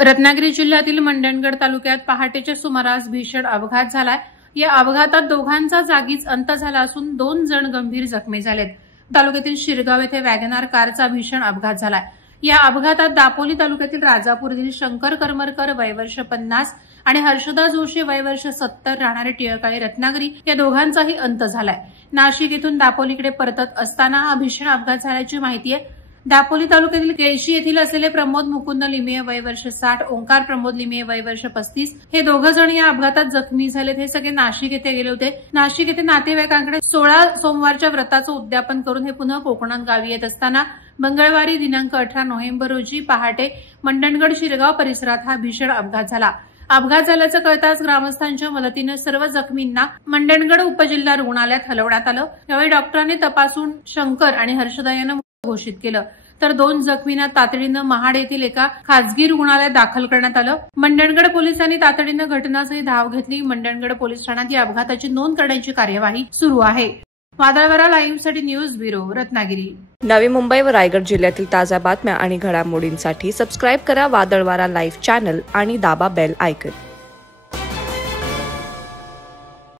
रत्नागिरी जिल्ह्यातील मंडणगड तालुक्यात पहाटेच्या सुमारास भीषण अपघात झालाय। या अपघातात दोघांचा जागीच अंत झाला असून 2 जण गंभीर जखमी झालेत। तालुक्यातील शिरगाव येथे वॅगनार कारचा भीषण अपघात झालाय। या अपघातात दापोली तालुक्यातील राजापूर येथील शंकर करमरकर वय वर्ष 50 आणि हर्षदा जोशी वय वर्ष 70 राहणारे टिळकाळे रत्नागिरी या दोघांचाही अंत झालाय। नाशिक येथून दापोलीकडे परतत असताना हा भीषण अपघात झाल्याची माहिती आहे। दापोली तालुक्यातील केळशी येथील असलेले प्रमोद मुकुंद लिमिये वय वर्ष 60, ओंकार प्रमोद लिमिये वय वर्ष 35 हे दोघं जण या अपघातात जखमी झालेत। हे सगळे नाशिक येथे गेले होते। नाशिक येथे नातेवाईकांकडे 16 सोमवारच्या व्रताचं उद्यापन करून हे पुन्हा कोकणात गावी येत असताना मंगळवारी दिनांक 18 नोव्हेंबर रोजी पहाटे मंडणगड शिरगाव परिसरात हा भीषण अपघात झाला। अपघात झाल्याचं कळताच ग्रामस्थांच्या मदतीने सर्व जखमींना मंडणगड उपजिल्हा रुग्णालयात हलवण्यात आलं। यावेळी डॉक्टरांनी तपासून शंकर आणि हर्षदा यांना घोषित केलं, तर 2 जखमींना तातडीनं महाड येथील एका खासगी रुग्णालयात दाखल करण्यात आलं। मंडणगड पोलिसांनी तातडीनं घटनास्थळी धाव घेतली। मंडणगड पोलीस ठाण्यात या अपघाताची नोंद करण्याची कार्यवाही सुरू आहे। वादळवारा लाईव्हसाठी न्यूज ब्युरो रत्नागिरी। नवी मुंबई व रायगड जिल्ह्यातील ताज्या बातम्या आणि घडामोडींसाठी सबस्क्राईब करा वादळवारा लाईव्ह चॅनल आणि दाबा बेल आयकॉन।